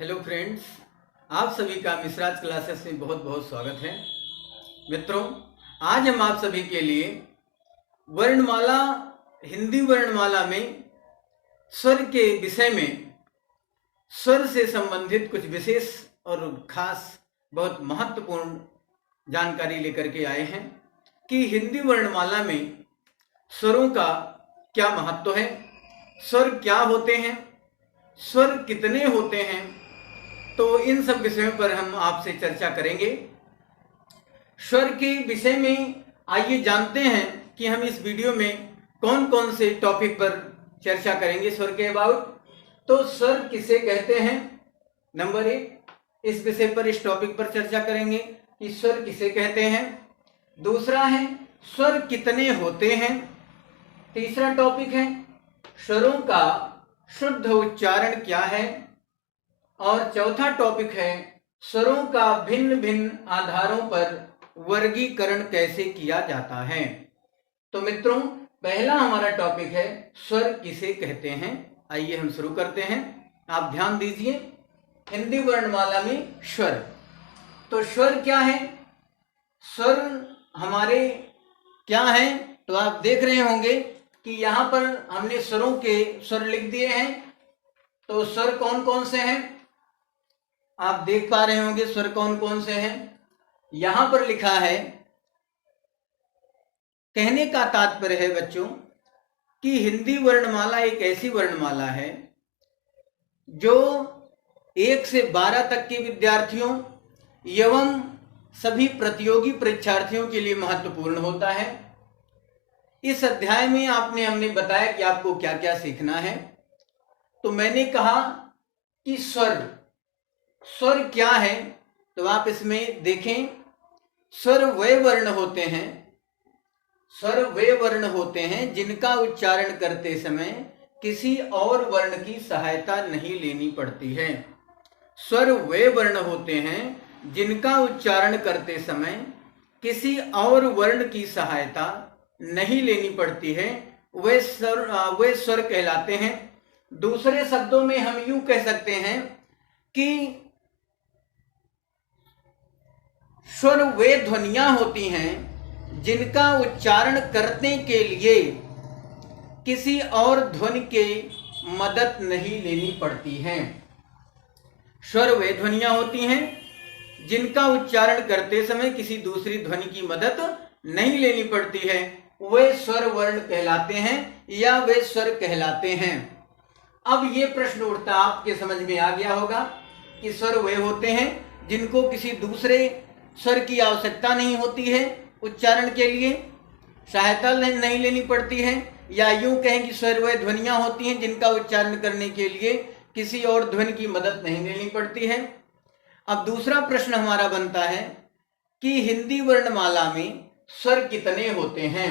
Hello friends, आप सभी का मिश्राज क्लासेस में बहुत बहुत स्वागत है। मित्रों, आज हम आप सभी के लिए वर्णमाला, हिंदी वर्णमाला में स्वर के विषय में स्वर से संबंधित कुछ विशेष और खास बहुत महत्वपूर्ण जानकारी लेकर के आए हैं कि हिंदी वर्णमाला में स्वरों का क्या महत्व है, स्वर क्या होते हैं, स्वर कितने होते हैं। तो इन सब विषयों पर हम आपसे चर्चा करेंगे। स्वर के विषय में आइए जानते हैं कि हम इस वीडियो में कौन कौन से टॉपिक पर चर्चा करेंगे स्वर के अबाउट। तो स्वर किसे कहते हैं, नंबर 1 इस विषय पर, इस टॉपिक पर चर्चा करेंगे कि स्वर किसे कहते हैं। दूसरा है स्वर कितने होते हैं। तीसरा टॉपिक है स्वरों का शुद्ध उच्चारण क्या है। और चौथा टॉपिक है स्वरों का भिन्न भिन्न आधारों पर वर्गीकरण कैसे किया जाता है। तो मित्रों, पहला हमारा टॉपिक है स्वर किसे कहते हैं। आइए हम शुरू करते हैं। आप ध्यान दीजिए, हिंदी वर्णमाला में स्वर। तो स्वर क्या है, स्वर हमारे क्या हैं, तो आप देख रहे होंगे कि यहाँ पर हमने स्वरों के स्वर लिख दिए हैं। तो स्वर कौन कौन से हैं, आप देख पा रहे होंगे स्वर कौन कौन से हैं। यहां पर लिखा है, कहने का तात्पर्य है बच्चों कि हिंदी वर्णमाला एक ऐसी वर्णमाला है जो 1 से 12 तक के विद्यार्थियों एवं सभी प्रतियोगी परीक्षार्थियों के लिए महत्वपूर्ण होता है। इस अध्याय में हमने बताया कि आपको क्या क्या सीखना है। तो मैंने कहा कि स्वर क्या है, तो आप इसमें देखें, स्वर वे वर्ण होते हैं, स्वर वे वर्ण होते हैं जिनका उच्चारण करते समय किसी और वर्ण की सहायता नहीं लेनी पड़ती है। स्वर वे वर्ण होते हैं जिनका उच्चारण करते समय किसी और वर्ण की सहायता नहीं लेनी पड़ती है, वे स्वर कहलाते हैं। दूसरे शब्दों में हम यूं कह सकते हैं कि स्वर वे ध्वनियां होती हैं जिनका उच्चारण करने के लिए किसी और ध्वनि की मदद नहीं लेनी पड़ती है। स्वर वे ध्वनियां होती हैं जिनका उच्चारण करते समय किसी दूसरी ध्वनि की मदद नहीं लेनी पड़ती है, वे स्वर वर्ण कहलाते हैं या वे स्वर कहलाते हैं। अब ये प्रश्न उठता, आपके समझ में आ गया होगा कि स्वर वे होते हैं जिनको किसी दूसरे स्वर की आवश्यकता नहीं होती है, उच्चारण के लिए सहायता नहीं लेनी पड़ती है, या यूं कहें कि स्वर वे ध्वनियां होती हैं जिनका उच्चारण करने के लिए किसी और ध्वनि की मदद नहीं लेनी पड़ती है। अब दूसरा प्रश्न हमारा बनता है कि हिंदी वर्णमाला में स्वर कितने होते हैं।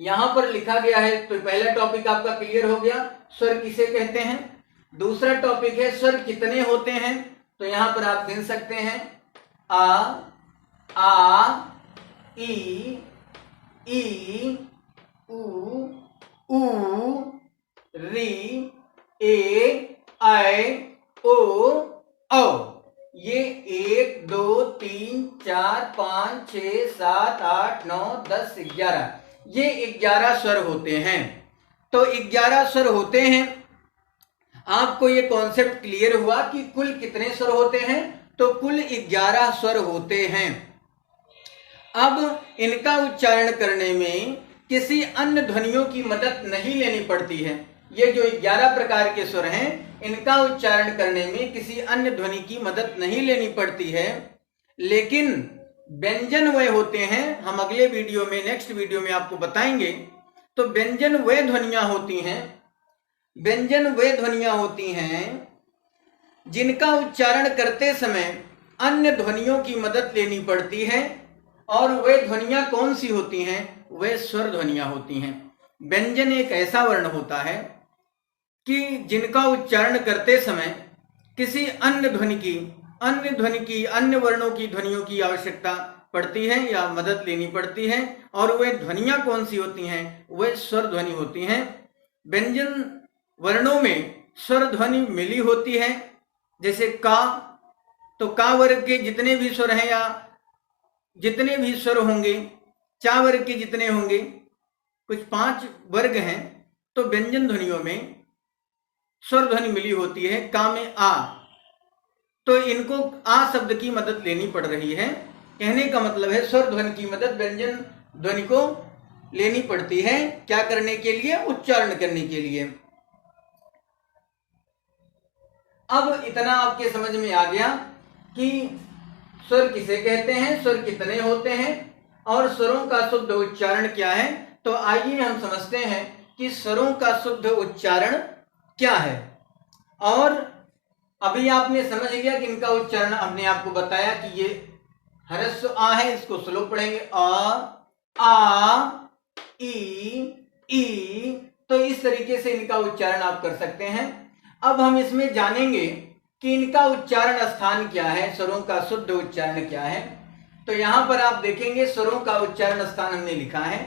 यहां पर लिखा गया है, तो पहला टॉपिक आपका क्लियर हो गया, स्वर किसे कहते हैं। दूसरा टॉपिक है स्वर कितने होते हैं। तो यहां पर आप गिन सकते हैं, आ, ई, उ, री, ए, ऐ, ओ, औ। ये 1 2 3 4 5 6 7 8 9 10 11, ये 11 स्वर होते हैं। तो 11 स्वर होते हैं। आपको ये कॉन्सेप्ट क्लियर हुआ कि कुल कितने स्वर होते हैं, तो कुल 11 स्वर होते हैं। अब इनका उच्चारण करने में किसी अन्य ध्वनियों की मदद नहीं लेनी पड़ती है। ये जो 11 प्रकार के स्वर हैं, इनका उच्चारण करने में किसी अन्य ध्वनि की मदद नहीं लेनी पड़ती है, लेकिन व्यंजन वे होते हैं। हम अगले वीडियो में, नेक्स्ट वीडियो में आपको बताएंगे। तो व्यंजन वे ध्वनियां होती हैं, व्यंजन वे ध्वनियां होती हैं जिनका उच्चारण करते समय अन्य ध्वनियों की मदद लेनी पड़ती है। और वे ध्वनियां कौन सी होती हैं, वे स्वर ध्वनियां होती हैं। व्यंजन एक ऐसा वर्ण होता है कि जिनका उच्चारण करते समय किसी अन्य ध्वनि की, अन्य वर्णों की ध्वनियों की आवश्यकता पड़ती है या मदद लेनी पड़ती है। और वे ध्वनियां कौन सी होती हैं, वे स्वर ध्वनि होती हैं। व्यंजन वर्णों में स्वर ध्वनि मिली होती है, जैसे का, तो का वर्ग के जितने भी स्वर हैं या जितने भी स्वर होंगे, चा वर्ग के जितने होंगे, कुछ 5 वर्ग हैं, तो व्यंजन ध्वनियों में स्वर ध्वनि मिली होती है का में आ, तो इनको आ शब्द की मदद लेनी पड़ रही है। कहने का मतलब है स्वर ध्वनि की मदद व्यंजन ध्वनि को लेनी पड़ती है, क्या करने के लिए? उच्चारण करने के लिए। अब इतना आपके समझ में आ गया कि स्वर किसे कहते हैं, स्वर कितने होते हैं और स्वरों का शुद्ध उच्चारण क्या है। तो आइए हम समझते हैं कि स्वरों का शुद्ध उच्चारण क्या है। और अभी आपने समझ लिया कि इनका उच्चारण, हमने आपको बताया कि ये ह्रस्व आ है, इसको स्लो पढ़ेंगे आ, ई, तो इस तरीके से इनका उच्चारण आप कर सकते हैं। अब हम इसमें जानेंगे कि इनका उच्चारण स्थान क्या है, स्वरों का शुद्ध उच्चारण क्या है। तो यहां पर आप देखेंगे स्वरों का उच्चारण स्थान हमने लिखा है।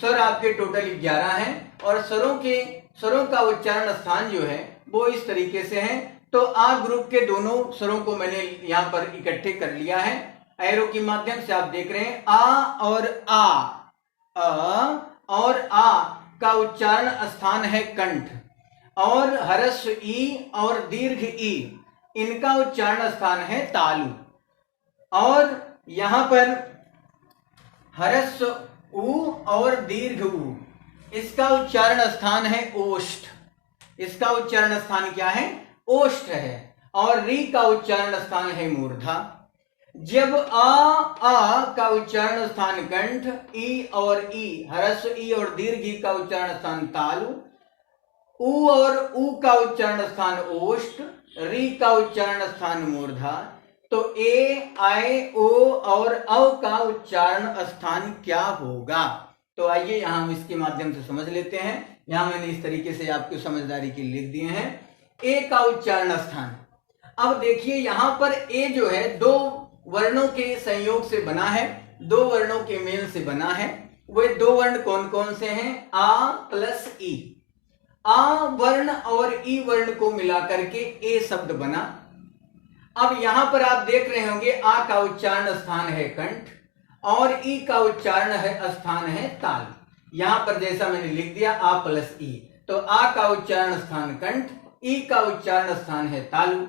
स्वर आपके टोटल 11 हैं और स्वरों का उच्चारण स्थान जो है वो इस तरीके से है। तो आ ग्रुप के दोनों स्वरों को मैंने यहां पर इकट्ठे कर लिया है, एरो के माध्यम से आप देख रहे हैं। आ और और आ का उच्चारण स्थान है कंठ, और ह्रस्व ई और दीर्घ ई इनका उच्चारण स्थान है तालु, और यहां पर ह्रस्व उ और दीर्घ उ इसका उच्चारण स्थान है ओष्ठ, इसका उच्चारण स्थान क्या है? ओष्ठ है। और री का उच्चारण स्थान है मूर्धा। जब आ का उच्चारण स्थान कंठ, ई और ई ह्रस्व ई और दीर्घ ई का उच्चारण स्थान तालु, उ और उ का उच्चारण स्थान ओष्ठ, री का उच्चारण स्थान मूर्धा। तो ए, आई, ओ और औ का उच्चारण स्थान क्या होगा? तो आइए यहां हम इसके माध्यम से समझ लेते हैं। यहां मैंने इस तरीके से आपको समझदारी के लिए लिख दिए हैं। ए का उच्चारण स्थान, अब देखिए यहां पर ए जो है 2 वर्णों के संयोग से बना है, 2 वर्णों के मेल से बना है। वे 2 वर्ण कौन कौन से हैं? आ प्लस ई। आ वर्ण और ई वर्ण को मिलाकर के ए शब्द बना। अब यहां पर आप देख रहे होंगे आ का उच्चारण स्थान है कंठ और ई का उच्चारण है स्थान है ताल। यहां पर जैसा मैंने लिख दिया आ प्लस ई, तो आ का उच्चारण स्थान कंठ, ई का उच्चारण स्थान है तालु।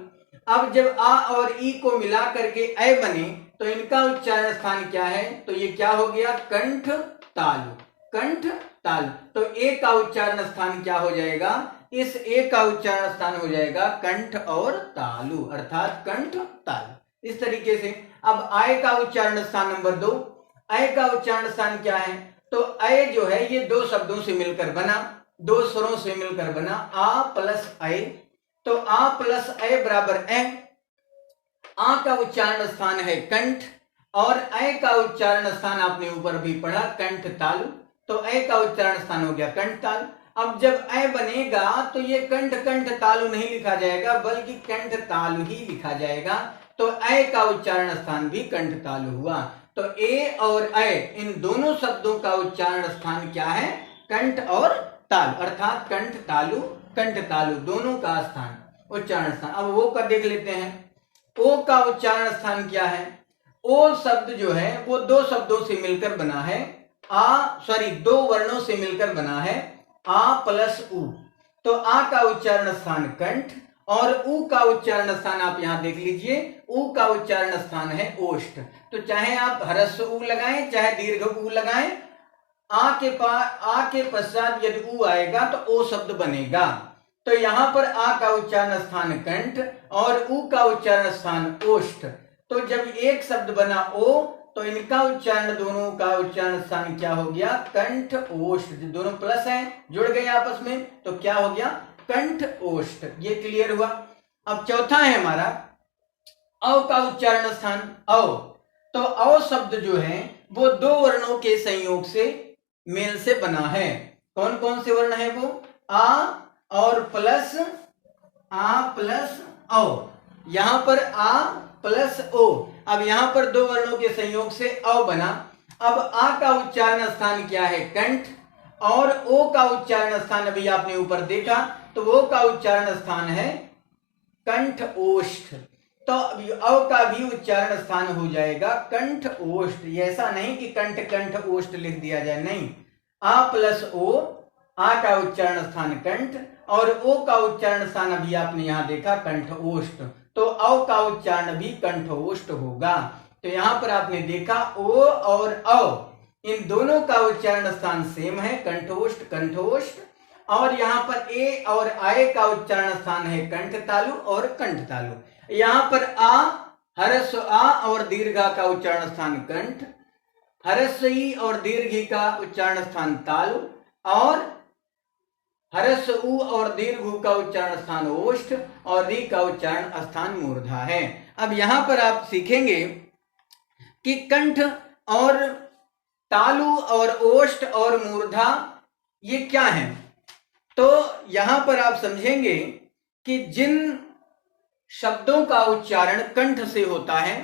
अब जब आ और ई को मिला करके ऐ बने तो इनका उच्चारण स्थान क्या है? तो ये क्या हो गया? कंठ तालु, कंठ तालु। तो ए का उच्चारण स्थान क्या हो जाएगा? इस ए का उच्चारण स्थान हो जाएगा कंठ और तालु, अर्थात कंठ तालु। इस तरीके से अब आय का उच्चारण स्थान नंबर 2, ऐ का उच्चारण स्थान क्या है? तो ऐ जो है ये 2 शब्दों से मिलकर बना, 2 स्वरों से मिलकर बना, आ प्लस ऐ। तो आ प्लस ऐ बराबर ए। आ का उच्चारण स्थान है कंठ और ऐ का उच्चारण स्थान आपने ऊपर भी पढ़ा कंठ तालु, तो ऐ का उच्चारण स्थान हो गया कंठ तालु। अब जब ऐ बनेगा तो ये कंठ कंठ तालु नहीं लिखा जाएगा बल्कि कंठ तालु ही लिखा जाएगा। तो ऐ का उच्चारण स्थान भी कंठ तालु हुआ। तो ए और ऐ इन दोनों शब्दों का उच्चारण स्थान क्या है? कंठ और तालु, अर्थात कंठ तालु दोनों का स्थान, उच्चारण स्थान। अब ओ का देख लेते हैं। ओ का उच्चारण स्थान क्या है? ओ शब्द जो है वो 2 शब्दों से मिलकर बना है, 2 वर्णों से मिलकर बना है, आ प्लस उ। तो आ का उच्चारण स्थान कंठ और उ का उच्चारण स्थान आप यहां देख लीजिए, उ का उच्चारण स्थान है ओष्ठ। तो चाहे आप ह्रस्व उ लगाएं चाहे दीर्घ उ लगाएं, आ के पश्चात यदि उ आएगा तो ओ शब्द बनेगा। तो यहां पर आ का उच्चारण स्थान कंठ और उ का उच्चारण स्थान ओष्ठ। तो जब एक शब्द बना ओ तो इनका उच्चारण, दोनों का उच्चारण स्थान क्या हो गया? कंठ ओष्ठ। दोनों प्लस हैं, जुड़ गए आपस में, तो क्या हो गया? कंठ ओष्ठ। ये क्लियर हुआ। अब चौथा है हमारा औ का उच्चारण स्थान औ। तो औ शब्द जो है वो 2 वर्णों के संयोग से मेल से बना है। कौन कौन से वर्ण है वो? आ और प्लस औ। यहां पर आ प्लस ओ। अब यहां पर 2 वर्णों के संयोग से औ बना। अब आ का उच्चारण स्थान क्या है? कंठ और ओ का उच्चारण स्थान अभी आपने ऊपर देखा, तो ओ का उच्चारण स्थान है कंठ ओष्ठ। तो अ का भी उच्चारण स्थान हो जाएगा कंठ ओष्ठ। ऐसा नहीं कि कंठ कंठ ओष्ठ लिख दिया जाए, नहीं। आ प्लस ओ, आ का उच्चारण स्थान कंठ और ओ का उच्चारण स्थान अभी आपने यहां देखा कंठ ओष्ठ, तो अ का उच्चारण भी कंठ ओष्ठ होगा। तो यहां पर आपने देखा ओ और अ इन दोनों का उच्चारण स्थान सेम है, कंठोष्ठ कंठोष्ठ। और यहाँ पर ए और आए का उच्चारण स्थान है कंठ तालु और कंठ तालु। यहाँ पर आ हरस्व आ और दीर्घा का उच्चारण स्थान कंठ, हरस्व ई और दीर्घी का उच्चारण स्थान तालु और हरस्व उ और दीर्घ उ का उच्चारण स्थान ओष्ठ और री का उच्चारण स्थान मूर्धा है। अब यहां पर आप सीखेंगे कि कंठ और तालु और ओष्ठ और मूर्धा ये क्या है। तो यहां पर आप समझेंगे कि जिन शब्दों का उच्चारण कंठ से होता है,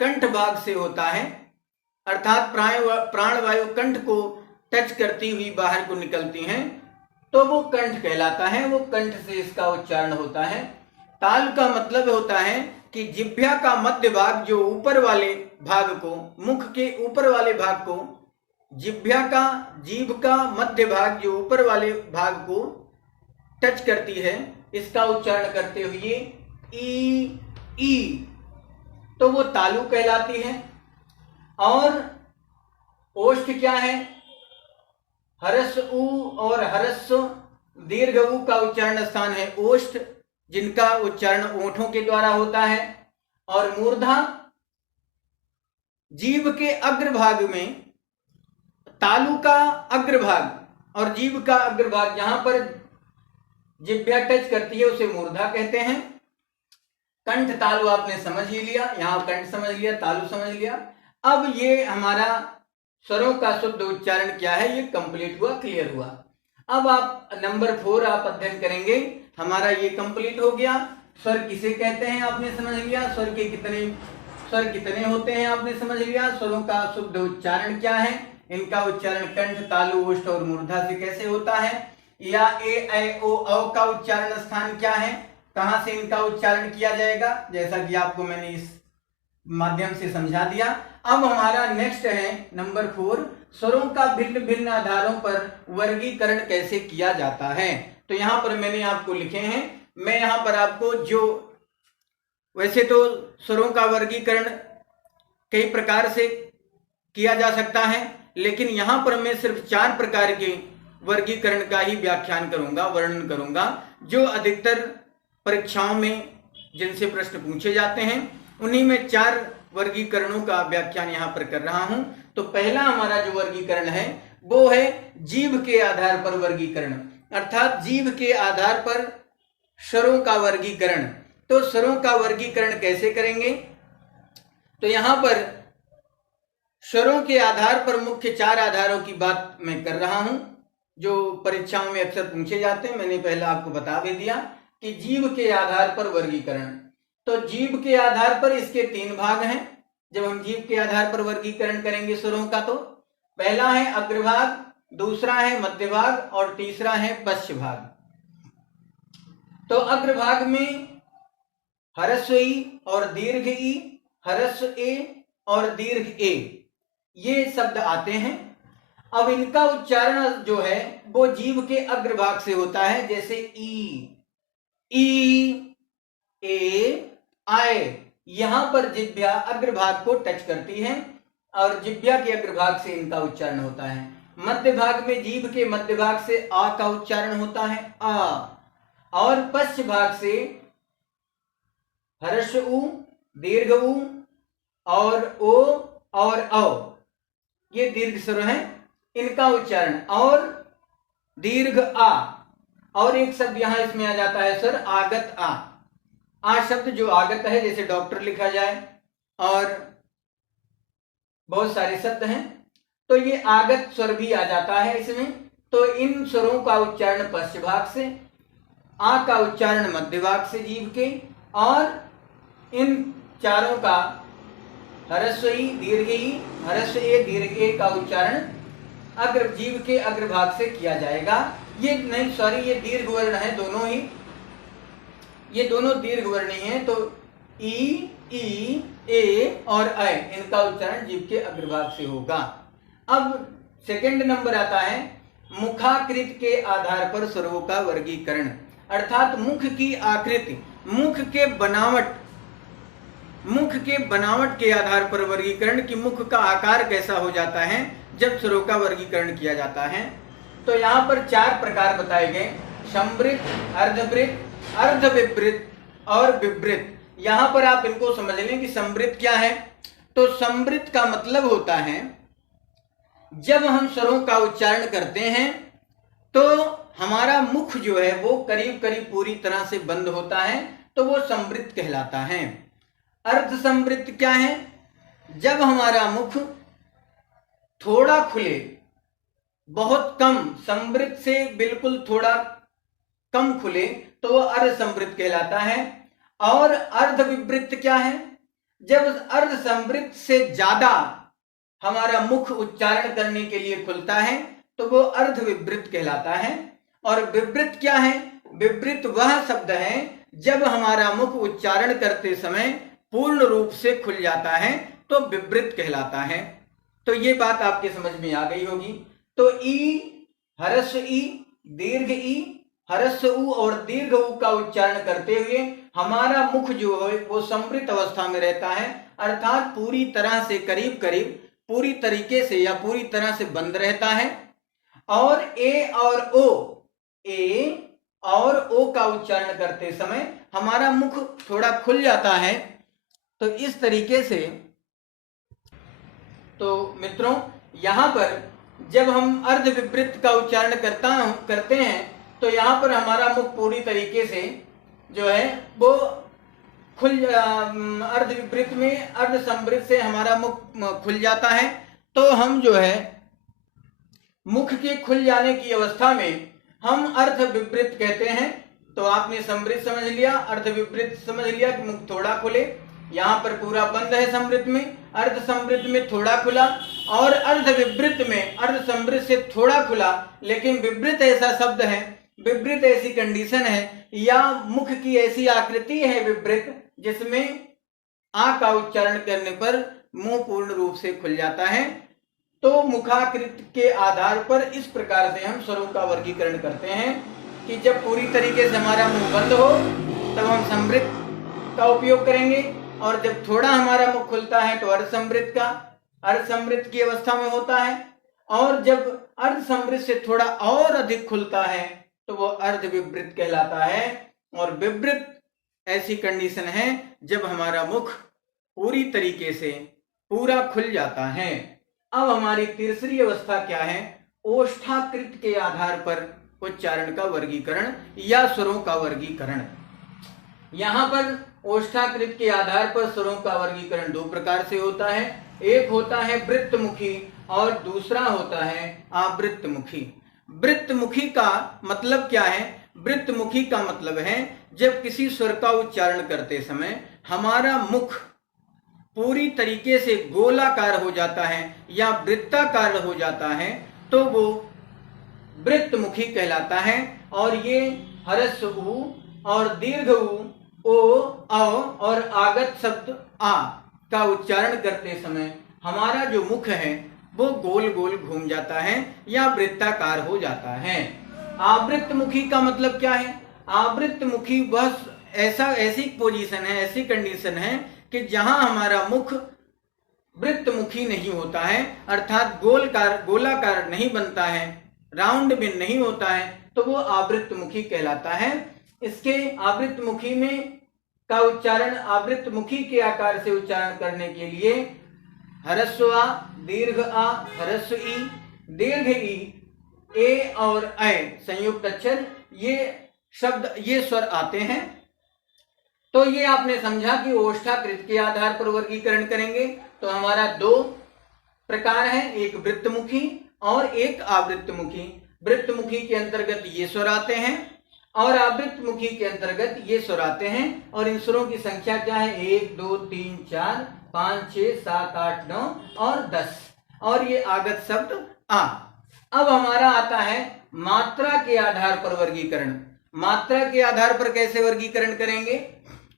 कंठ भाग से होता है, अर्थात प्राणवायु कंठ को टच करती हुई बाहर को निकलती हैं, तो वो कंठ कहलाता है, वो कंठ से इसका उच्चारण होता है। ताल का मतलब होता है कि जिह्वा का मध्य भाग, जो ऊपर वाले भाग को, मुख के ऊपर वाले भाग को, जिह्वा का, जीभ का मध्य भाग जो ऊपर वाले भाग को टच करती है, इसका उच्चारण करते हुए ई, तो वो तालु कहलाती है। और ओष्ठ क्या है, हरस्व उ और हरस्व दीर्घ उ का उच्चारण स्थान है ओष्ठ, जिनका उच्चारण ओठों के द्वारा होता है। और मूर्धा जीभ के अग्रभाग में, तालु का अग्रभाग और जीभ का अग्रभाग, जहां पर जिह्वा टच करती है उसे मूर्धा कहते हैं। कंठ तालु आपने समझ ही लिया, यहां कंठ समझ लिया, तालु समझ लिया। अब ये हमारा स्वरों का शुद्ध उच्चारण क्या है ये कंप्लीट हुआ, क्लियर हुआ। अब आप नंबर 4 आप अध्ययन करेंगे, हमारा ये कंप्लीट हो गया। स्वर किसे कहते हैं आपने समझ लिया, स्वर कितने होते हैं आपने समझ लिया, स्वरों का शुद्ध उच्चारण क्या है, इनका उच्चारण कंठ तालु ओष्ठ और मूर्धा से कैसे होता है, या ए ऐ ओ औ का उच्चारण स्थान क्या है, कहां से इनका उच्चारण किया जाएगा, जैसा कि आपको मैंने इस माध्यम से समझा दिया। अब हमारा नेक्स्ट है नंबर 4, स्वरों का भिन्न भिन्न आधारों पर वर्गीकरण कैसे किया जाता है। तो यहां पर मैंने आपको लिखे हैं, मैं यहां पर आपको जो, वैसे तो स्वरों का वर्गीकरण कई प्रकार से किया जा सकता है, लेकिन यहां पर मैं सिर्फ 4 प्रकार के वर्गीकरण का ही व्याख्यान करूंगा, वर्णन करूंगा, जो अधिकतर परीक्षाओं में जिनसे प्रश्न पूछे जाते हैं, उन्हीं में 4 वर्गीकरणों का व्याख्यान यहां पर कर रहा हूं। तो पहला हमारा जो वर्गीकरण है वो है जीभ के आधार पर वर्गीकरण, अर्थात जीभ के आधार पर स्वरों का वर्गीकरण। तो स्वरों का वर्गीकरण कैसे करेंगे, तो यहां पर स्वरों के आधार पर मुख्य 4 आधारों की बात मैं कर रहा हूं, जो परीक्षाओं में अक्सर पूछे जाते हैं। मैंने पहले आपको बता भी दिया कि जीभ के आधार पर वर्गीकरण। तो जीभ के आधार पर इसके 3 भाग हैं। जब हम जीभ के आधार पर वर्गीकरण करेंगे स्वरों का, तो पहला है अग्रभाग, दूसरा है मध्य भाग और तीसरा है पश्च भाग। तो अग्रभाग में हरस्व ई और दीर्घ ई, हरस्व ए और दीर्घ ए, ये शब्द आते हैं। अब इनका उच्चारण जो है वो जीभ के अग्रभाग से होता है, जैसे ई, ए, आए। यहां पर जिह्वा अग्रभाग को टच करती है और जिह्वा के अग्रभाग से इनका उच्चारण होता है। मध्य भाग में जीभ के मध्य भाग से आ का उच्चारण होता है, आ, और पश्च भाग से हर्ष उ, दीर्घ उ और ओ और औ, ये दीर्घ स्वर है, इनका उच्चारण, और दीर्घ आ। और एक शब्द यहां इसमें आ जाता है सर, आगत आ शब्द जो आगत है, जैसे डॉक्टर लिखा जाए और बहुत सारे शब्द हैं, तो ये आगत स्वर भी आ जाता है इसमें। तो इन स्वरों का उच्चारण पश्च भाग से, आ का उच्चारण मध्य भाग से जीभ के, और इन चारों का हरस्व ई, दीर्घ ई, हरस्व ए, दीर्घ ए का उच्चारण अग्र जीभ के अग्रभाग से किया जाएगा। ये नहीं, सॉरी, ये दीर्घ वर्ण है दोनों ही। ये दोनों दीर्घ वर्णी हैं, तो ई, ए और ऐ इनका उच्चारण जीभ के अग्रभाग से होगा। अब सेकंड नंबर आता है मुखाकृति के आधार पर स्वरों का वर्गीकरण, अर्थात मुख की आकृति, मुख के बनावट के आधार पर वर्गीकरण कि मुख का आकार कैसा हो जाता है जब स्वरों का वर्गीकरण किया जाता है। तो यहाँ पर 4 प्रकार बताए गए, संवृत, अर्धवृत, अर्धविवृत और विवृत। यहाँ पर आप इनको समझ लें कि संवृत क्या है। तो संवृत का मतलब होता है जब हम स्वरों का उच्चारण करते हैं तो हमारा मुख जो है वो करीब करीब पूरी तरह से बंद होता है, तो वो संवृत कहलाता है। अर्ध संवृत क्या है? जब हमारा मुख थोड़ा खुले, बहुत कम, संवृत से बिल्कुल थोड़ा कम खुले, तो वो अर्ध संवृत कहलाता है। और अर्ध विवृत क्या है? जब अर्ध संवृत से ज्यादा हमारा मुख उच्चारण करने के लिए खुलता है तो वो अर्ध विवृत कहलाता है। और विवृत क्या है? विवृत वह शब्द है जब हमारा मुख उच्चारण करते समय पूर्ण रूप से खुल जाता है तो विवृत कहलाता है। तो ये बात आपके समझ में आ गई होगी। तो ई, हरस्व ई, दीर्घ ई, हरस्व उ और दीर्घ उ का उच्चारण करते हुए हमारा मुख जो है वो संवृत अवस्था में रहता है, अर्थात पूरी तरह से करीब करीब पूरी तरीके से या पूरी तरह से बंद रहता है। और ए और ओ का उच्चारण करते समय हमारा मुख थोड़ा खुल जाता है। तो इस तरीके से, तो मित्रों यहाँ पर जब हम अर्ध विवृत का उच्चारण करते हैं तो यहाँ पर हमारा मुख पूरी तरीके से जो है वो अर्ध विवृत में अर्ध संवृत से हमारा मुख खुल जाता है। तो हम जो है मुख के खुल जाने की अवस्था में हम अर्ध विवृत कहते हैं। तो आपने संवृत समझ लिया, अर्ध विवृत समझ लिया कि मुख थोड़ा खुले, यहाँ पर पूरा बंद है संवृत में, अर्ध संवृत में थोड़ा खुला, और अर्ध विवृत में अर्ध संवृत से थोड़ा खुला। लेकिन विवृत ऐसा शब्द है, विवृत ऐसी कंडीशन है या मुख की ऐसी आकृति है विवृत जिसमें आ का उच्चारण करने पर मुंह पूर्ण रूप से खुल जाता है। तो मुखाकृति के आधार पर इस प्रकार से हम स्वरों का वर्गीकरण करते हैं कि जब पूरी तरीके से हमारा मुंह बंद हो तब हम संवृत का उपयोग करेंगे, और जब थोड़ा हमारा मुख खुलता है तो अर्ध संवृत की अवस्था में होता है, और जब अर्ध संवृत से थोड़ा और अधिक खुलता है तो वो अर्ध विवृत कहलाता है। और विवृत ऐसी कंडीशन है जब हमारा मुख पूरी तरीके से पूरा खुल जाता है। अब हमारी तीसरी अवस्था क्या है? ओष्ठाकृत के आधार पर उच्चारण का वर्गीकरण या स्वरों का वर्गीकरण। यहाँ पर ओष्ठाकृत के आधार पर स्वरों का वर्गीकरण 2 प्रकार से होता है। एक होता है वृत्तमुखी और दूसरा होता है आवृत्तमुखी। वृत्तमुखी का मतलब क्या है? वृत्तमुखी का मतलब है जब किसी स्वर का उच्चारण करते समय हमारा मुख पूरी तरीके से गोलाकार हो जाता है या वृत्ताकार हो जाता है तो वो वृत्तमुखी कहलाता है। और ये हरस्व उ और दीर्घ उ, ओ, औ और आगत शब्द आ का उच्चारण करते समय हमारा जो मुख है वो गोल गोल घूम जाता है या वृत्ताकार हो जाता है। आवृत्तमुखी का मतलब क्या है? आवृत्तमुखी वह ऐसी पोजीशन है, ऐसी कंडीशन है कि जहां हमारा मुख वृत्तमुखी नहीं होता है, अर्थात गोलाकार नहीं बनता है, राउंड में नहीं होता है, तो वो आवृत्तमुखी कहलाता है। इसके आवृत्तमुखी में का उच्चारण, आवृत्तमुखी के आकार से उच्चारण करने के लिए हरस्व आ, दीर्घ आ, हरस्व ई, दीर्घ ई, ए और ऐ संयुक्त अक्षर, ये स्वर आते हैं। तो ये आपने समझा कि ओष्ठाकृत के आधार पर वर्गीकरण करेंगे तो हमारा 2 प्रकार है, एक वृत्तमुखी और एक आवृत्तमुखी। वृत्तमुखी के अंतर्गत ये स्वर आते हैं और आवृत्तमुखी के अंतर्गत ये स्वर आते हैं। और इन स्वरों की संख्या क्या है? 1 2 3 4 5 6 7 8 9 और 10, और ये आगत शब्द आ। अब हमारा आता है मात्रा के आधार पर वर्गीकरण। मात्रा के आधार पर कैसे वर्गीकरण करेंगे?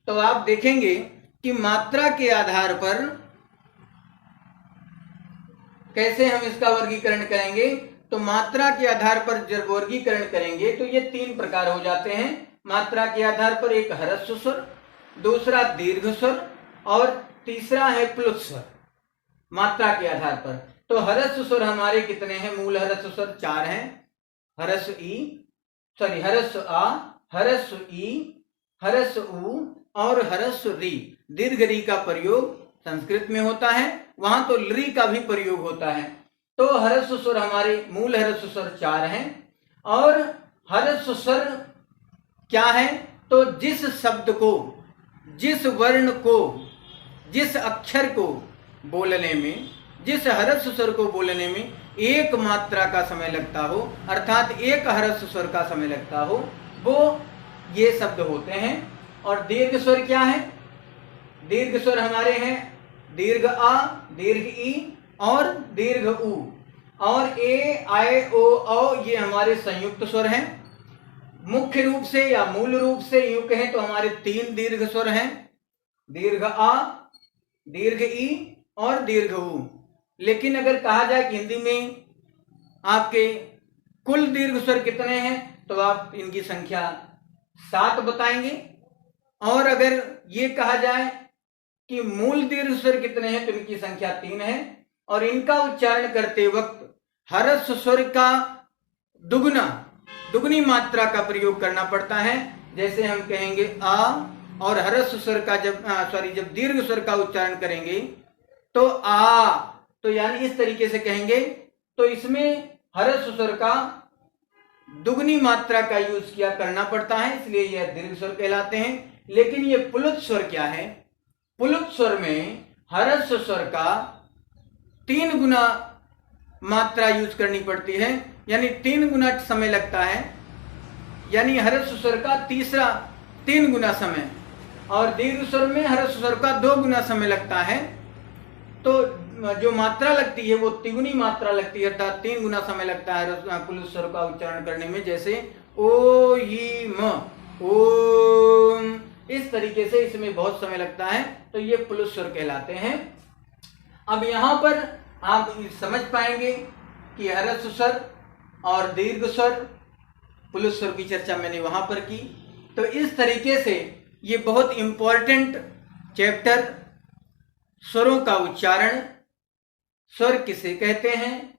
तो आप देखेंगे कि मात्रा के आधार पर कैसे हम इसका वर्गीकरण करेंगे। तो मात्रा के आधार पर जब वर्गीकरण करेंगे तो ये 3 प्रकार हो जाते हैं मात्रा के आधार पर। एक ह्रस्व स्वर, दूसरा दीर्घ स्वर और तीसरा है प्लुत स्वर मात्रा के आधार पर। तो ह्रस्व स्वर हमारे कितने हैं? मूल ह्रस्व स्वर 4 हैं। ह्रस्व ह्रस्व आ, ह्रस्व ई, ह्रस्व उ और ह्रस्व री। दीर्घ री का प्रयोग संस्कृत में होता है, वहां तो री का भी प्रयोग होता है। तो ह्रस्व स्वर हमारे मूल ह्रस्व स्वर 4 हैं। और ह्रस्व स्वर क्या है? तो जिस शब्द को, जिस वर्ण को, जिस अक्षर को बोलने में, जिस ह्रस्व स्वर को बोलने में एक मात्रा का समय लगता हो, अर्थात एक ह्रस्व स्वर का समय लगता हो, वो ये शब्द होते हैं। और दीर्घ स्वर क्या है? दीर्घ स्वर हमारे हैं दीर्घ आ, दीर्घ ई और दीर्घ उ। और ए, आए, ओ, औ ये हमारे संयुक्त स्वर हैं। मुख्य रूप से या मूल रूप से यूं कहें तो हमारे 3 दीर्घ स्वर हैं, दीर्घ आ, दीर्घ ई और दीर्घ उ। लेकिन अगर कहा जाए कि हिंदी में आपके कुल दीर्घ स्वर कितने हैं, तो आप इनकी संख्या 7 बताएंगे। और अगर ये कहा जाए कि मूल दीर्घ स्वर कितने हैं, तो इनकी संख्या 3 है। और इनका उच्चारण करते वक्त ह्रस्व स्वर का दुगनी मात्रा का प्रयोग करना पड़ता है। जैसे हम कहेंगे आ, और ह्रस्व स्वर का जब दीर्घ स्वर का उच्चारण करेंगे तो आ, तो यानी इस तरीके से कहेंगे। तो इसमें ह्रस्व स्वर का दुगनी मात्रा का यूज करना पड़ता है, इसलिए यह दीर्घ स्वर कहलाते हैं। लेकिन ये प्लुत स्वर क्या है? प्लुत स्वर में ह्रस्व स्वर का 3 गुना मात्रा यूज करनी पड़ती है, यानी 3 गुना समय लगता है, यानी ह्रस्व स्वर का 3 गुना समय। और दीर्घ स्वर में ह्रस्व स्वर का 2 गुना समय लगता है। तो जो मात्रा लगती है वो तिगुनी मात्रा लगती है, अर्थात 3 गुना समय लगता है प्लुत स्वर का उच्चारण करने में। जैसे ओ, ई, म, ओम, इस तरीके से इसमें बहुत समय लगता है, तो ये प्लुत स्वर कहलाते हैं। अब यहाँ पर आप समझ पाएंगे कि ह्रस्व स्वर और दीर्घ स्वर, प्लुत स्वर की चर्चा मैंने वहां पर की। तो इस तरीके से ये बहुत इंपॉर्टेंट चैप्टर स्वरों का उच्चारण, स्वर किसे कहते हैं,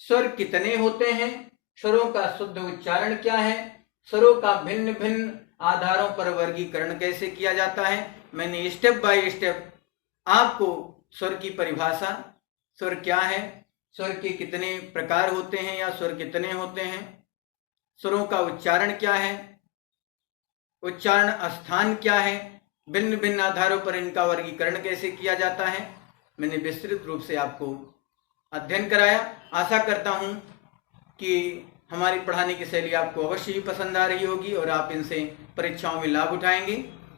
स्वर कितने होते हैं, स्वरों का शुद्ध उच्चारण क्या है, स्वरों का भिन्न भिन्न आधारों पर वर्गीकरण कैसे किया जाता है, मैंने स्टेप बाय स्टेप आपको स्वर की परिभाषा, स्वर क्या है, स्वर के कितने प्रकार होते हैं या स्वर कितने होते हैं, स्वरों का उच्चारण क्या है, उच्चारण स्थान क्या है, भिन्न भिन्न आधारों पर इनका वर्गीकरण कैसे किया जाता है, मैंने विस्तृत रूप से आपको अध्ययन कराया। आशा करता हूं कि हमारी पढ़ाने की शैली आपको अवश्य ही पसंद आ रही होगी और आप इनसे परीक्षाओं में लाभ उठाएंगे।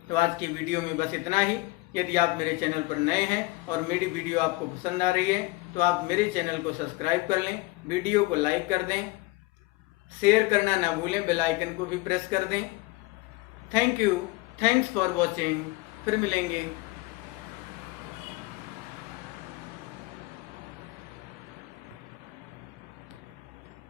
तो आज की वीडियो में बस इतना ही। यदि आप मेरे चैनल पर नए हैं और मेरी वीडियो आपको पसंद आ रही है तो आप मेरे चैनल को सब्सक्राइब कर लें, वीडियो को लाइक कर दें, शेयर करना ना भूलें, बेल आइकन को भी प्रेस कर दें। Thank you, thanks for watching. फिर मिलेंगे